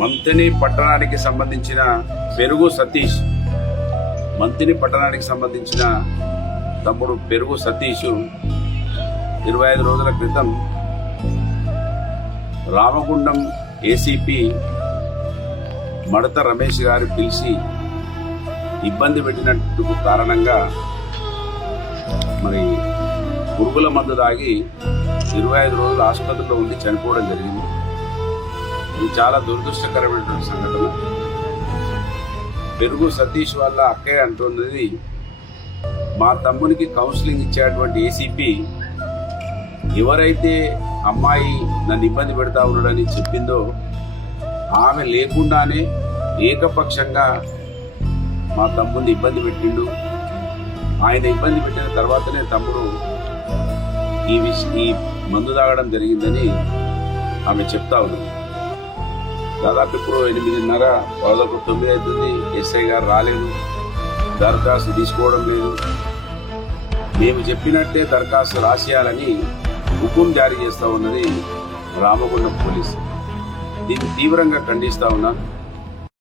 మంతిని పట్టణానికి సంబంధించిన పెరుగు సతీష్ మంతిని పట్టణానికి సంబంధించిన తమ్ముడు పెరుగు సతీష్ 25 రోజుల క్రితం రామగుండం ఏసీపీ మడత రమేష్ గారు పిలిచి ఇబ్బంది పెట్టినట్టుకు కారణంగా మరి పురుగుల మందు తాగి 25 రోజులు ఆసుపత్రిలో ఉండి చనిపోవడం జరిగింది. ఇది చాలా దురదృష్టకరమైనటువంటి సంఘటన. పెరుగు సతీష్ వాళ్ళ అక్కయ్య అంటున్నది, మా తమ్మునికి కౌన్సిలింగ్ ఇచ్చేటువంటి ఏసీపీ ఎవరైతే అమ్మాయి నన్ను ఇబ్బంది పెడతా ఉన్నాడని చెప్పిందో ఆమె లేకుండానే ఏకపక్షంగా మా తమ్ముడిని ఇబ్బంది పెట్టిండు. ఆయన ఇబ్బంది పెట్టిన తర్వాతనే తమ్ముడు ఈ మందు తాగడం జరిగిందని ఆమె చెప్తా ఉంది. దాదాపు ఇప్పుడు 8:30 9 అవుతుంది. ఎస్ఐ గారు రాలేదు, దరఖాస్తు తీసుకోవడం లేదు. మేము చెప్పినట్టే దరఖాస్తు రాసేయాలని హుకుం జారీ చేస్తా ఉన్నది రామగుండం పోలీసు. దీన్ని తీవ్రంగా ఖండిస్తా ఉన్నాను.